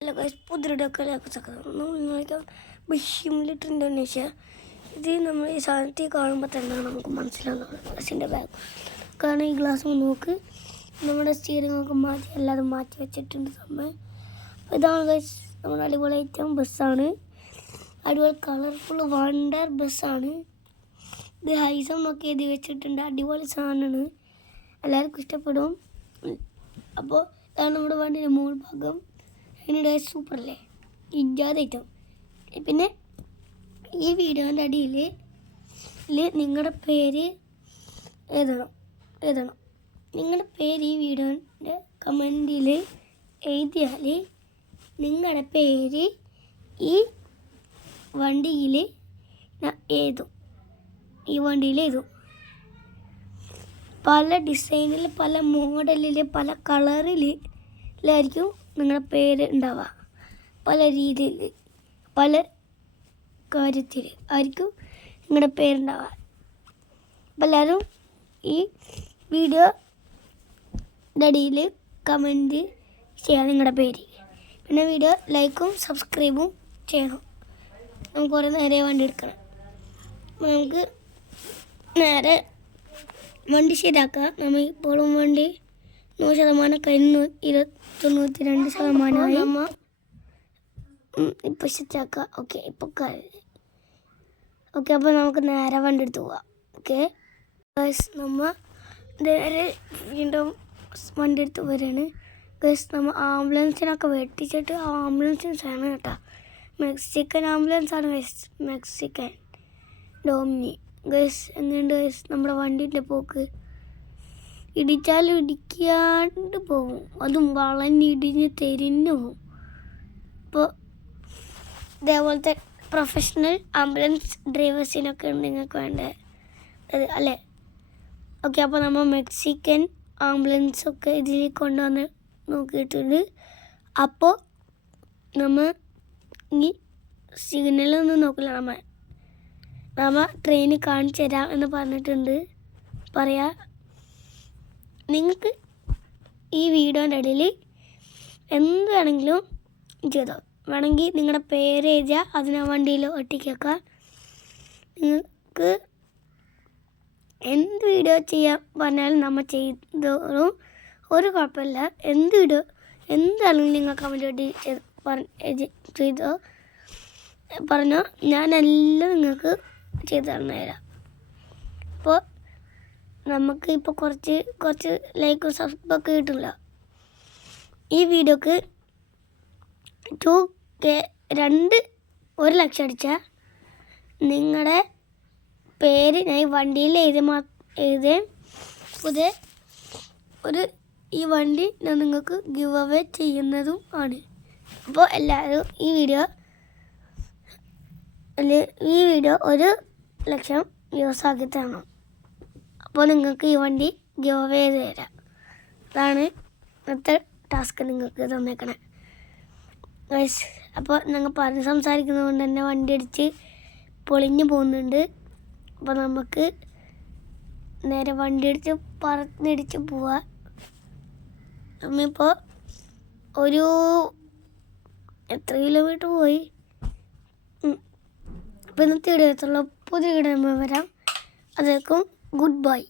Hello guys, പുതിയൊക്കെ നമ്മളിപ്പോൾ ബിഷിമിലിട്ട് Indonesia. ഇത് നമ്മൾ ഈ സാധനത്തിൽ കാണുമ്പോൾ തന്നെ നമുക്ക് മനസ്സിലാകുന്നത് ഗ്ലാസിൻ്റെ ബാഗ്. കാരണം ഈ ഗ്ലാസ് നോക്ക്, നമ്മുടെ സ്റ്റിയറിംഗ് ഒക്കെ മാറ്റി എല്ലാതും മാറ്റി വെച്ചിട്ടുണ്ട് സമയം. ഇതാണ് ഗൈസ് നമ്മുടെ അടിപൊളി ഐറ്റം ബസ്സാണ്. അടിപൊളി കളർഫുൾ വണ്ടർ ബസ്സാണ്. ഇത് ഹൈസം ഒക്കെ എഴുതി വെച്ചിട്ടുണ്ട്. അടിപൊളി സാധനമാണ്, എല്ലാവർക്കും ഇഷ്ടപ്പെടും. അപ്പോൾ ഇതാണ് നമ്മുടെ വണ്ടിയുടെ മുകൾ ഭാഗം. അതിനിടെ സൂപ്പർ അല്ലേ, ഇജാദായിട്ടും. പിന്നെ ഈ വീഡിയോൻ്റെ അടിയിൽ നിങ്ങളുടെ പേര് എഴുതണം. നിങ്ങളുടെ പേര് ഈ വീഡിയോൻ്റെ കമൻറ്റിൽ എഴുതിയാൽ നിങ്ങളുടെ പേര് ഈ വണ്ടിയിൽ എഴുതും. പല ഡിസൈനിൽ, പല മോഡലിൽ, പല കളറിലായിരിക്കും നിങ്ങളുടെ പേര് ഉണ്ടാവുക. പല രീതിയിൽ, പല കാര്യത്തിൽ ആയിരിക്കും നിങ്ങളുടെ പേരുണ്ടാവുക. അപ്പോൾ എല്ലാവരും ഈ വീഡിയോ അടിയിൽ കമൻറ്റ് ചെയ്യാം നിങ്ങളുടെ പേര്. പിന്നെ വീഡിയോ ലൈക്കും സബ്സ്ക്രൈബും ചെയ്യണം. നമുക്ക് കുറേ നേരെ വണ്ടി എടുക്കണം. നമുക്ക് നേരെ വണ്ടി ശരിയാക്കാം. നമ്മൾ ഇപ്പോഴും വണ്ടി 100% കഴിഞ്ഞു, 92% നമ്മൾ ഇപ്പോൾ ശരിയാക്കാം. ഓക്കെ, ഇപ്പോൾ ഓക്കെ. അപ്പോൾ നമുക്ക് നേരെ വണ്ടി എടുത്ത് പോവാം. ഓക്കെ, നമ്മൾ നേരെ വീണ്ടും വണ്ടി എടുത്ത് വരികയാണ്. നമ്മൾ ആംബുലൻസിനൊക്കെ വെട്ടിച്ചിട്ട് ആംബുലൻസാണ് കേട്ടോ. മെക്സിക്കൻ ആംബുലൻസാണ് മെക്സിക്കൻ ഡോമിനി. എങ്ങനെയുണ്ട് നമ്മുടെ വണ്ടീൻ്റെ പോക്ക്? ഇടിച്ചാൽ ഇടിക്കാണ്ട് പോകും, അതും വളഞ്ഞിടിഞ്ഞ് തെരിഞ്ഞു പോകും. അപ്പോൾ ഇതേപോലത്തെ പ്രൊഫഷണൽ ആംബുലൻസ് ഡ്രൈവേഴ്സിനൊക്കെ നിങ്ങൾക്ക് വേണ്ടത് അല്ലേ? ഓക്കെ, അപ്പോൾ നമ്മൾ മെക്സിക്കൻ ആംബുലൻസൊക്കെ ഇതിൽ കൊണ്ടുവന്ന് നോക്കിയിട്ടുണ്ട്. അപ്പോൾ നമ്മൾ ഈ സിഗ്നലൊന്നും നോക്കില്ല, നമ്മൾ ട്രെയിന് കാണിച്ചു തരാം എന്ന് പറഞ്ഞിട്ടുണ്ട്. നിങ്ങൾക്ക് ഈ വീഡിയോൻ്റെ ഇടയിൽ എന്ത് വേണമെങ്കിലും ചെയ്തോ. വേണമെങ്കിൽ നിങ്ങളുടെ പേര് എഴുതിയാൽ അതിനെ വണ്ടിയിൽ ഒട്ടിക്കേക്കാം. നിങ്ങൾക്ക് എന്ത് വീഡിയോ ചെയ്യാൻ പറഞ്ഞാലും നമ്മൾ ചെയ്തോളും, ഒരു കുഴപ്പമില്ല. എന്താണെങ്കിലും നിങ്ങൾ കമൻറ്റ് ചെയ്തോ പറഞ്ഞോ, ഞാനെല്ലാം നിങ്ങൾക്ക് ചെയ്ത് തന്നേരാം. അപ്പോൾ നമുക്ക് ഇപ്പോൾ കുറച്ച് ലൈക്കും സബ്സ്ക്രൈബൊക്കെ കിട്ടില്ല. ഈ വീഡിയോക്ക് 2K 1 ലക്ഷം അടിച്ചാൽ നിങ്ങളുടെ പേര് ഞാൻ ഈ വണ്ടിയിൽ എഴുതാൻ പുതിയ ഈ വണ്ടി ഞാൻ നിങ്ങൾക്ക് ഗിവ് അവേ ചെയ്യുന്നതും ആണ്. അപ്പോൾ എല്ലാവരും ഈ വീഡിയോ 1 ലക്ഷം വ്യൂസ് ആക്കി തരണം. അപ്പോൾ നിങ്ങൾക്ക് ഈ വണ്ടി ഗിവ് അവേ ചെയ്ത് തരാം. അതാണ് ഇന്നത്തെ ടാസ്ക് നിങ്ങൾക്ക് തന്നേക്കണേ ഗൈസ്. അപ്പോൾ ഞങ്ങൾ സംസാരിക്കുന്നത് കൊണ്ട് തന്നെ വണ്ടി അടിച്ച് പൊളിഞ്ഞു പോകുന്നുണ്ട്. അപ്പോൾ നമുക്ക് നേരെ വണ്ടി അടിച്ച് പറന്നിടിച്ച് പോവാം. നമ്മളിപ്പോൾ എത്ര കിലോമീറ്റർ പോയി. അപ്പോൾ ഇന്നത്തെ വീഡിയോ പുതിയ വീഡിയോ വരാം. അതേക്കും ഗുഡ് ബൈ.